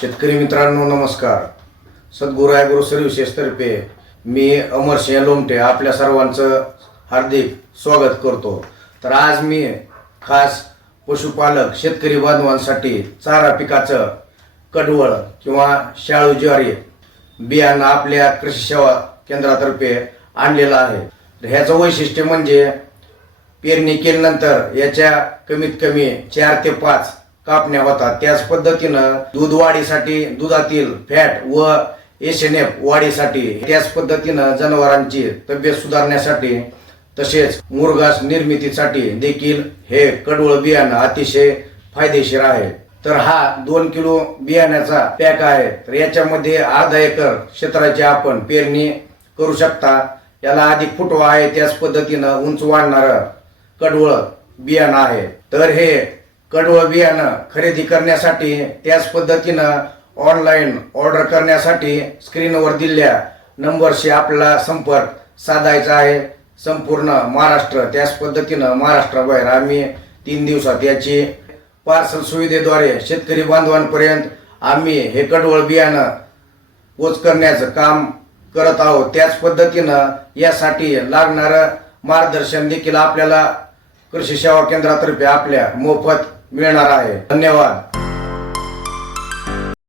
शेतकरी मित्रांनो नमस्कार. सद्गुरू ॲग्रो सर्व्हिसेस तर्फे मी अमरसिंह लोमटे आपल्या सर्वांचं हार्दिक स्वागत करतो. तर आज मी खास पशुपालक शेतकरी बांधवांसाठी चारा पिकाचं कडवळ किंवा शाळू ज्वारी बियाणं आपल्या कृषी सेवा केंद्रातर्फे आणलेलं आहे. तर ह्याचं वैशिष्ट्य म्हणजे पेरणी केल्यानंतर याच्या कमीत कमी 4 ते 5 कापण्या होतात. त्याच पद्धतीनं दूध वाढीसाठी दुधातील फॅट व एसएनएफ वाढीसाठी, त्याच पद्धतीनं जनावरांची तब्येत सुधारण्यासाठी तसेच मुरघास निर्मितीसाठी देखील हे कडवळ बियाणं अतिशय फायदेशीर आहे. तर हा 2 किलो बियाण्याचा पॅक आहे. तर याच्यामध्ये अर्धा एकर क्षेत्राची आपण पेरणी करू शकता. याला अधिक फुटवा आहे, त्याच पद्धतीनं उंच वाढणारं कडवळ बियाणं आहे. तर हे कडवळ बियाणं खरेदी करण्यासाठी त्याच पद्धतीनं ऑनलाईन ऑर्डर करण्यासाठी स्क्रीनवर दिलेल्या नंबरशी आपल्याला संपर्क साधायचा आहे. संपूर्ण महाराष्ट्र, त्याच पद्धतीनं महाराष्ट्राबाहेर आम्ही 3 दिवसात याची पार्सल सुविधेद्वारे शेतकरी बांधवांपर्यंत आम्ही हे कडवळ बियाणं पोच करण्याचं काम करत आहोत. त्याच पद्धतीनं यासाठी लागणारं मार्गदर्शन देखील आपल्याला कृषी सेवा केंद्रातर्फे आपल्या मोफत मिळणार आहे. धन्यवाद.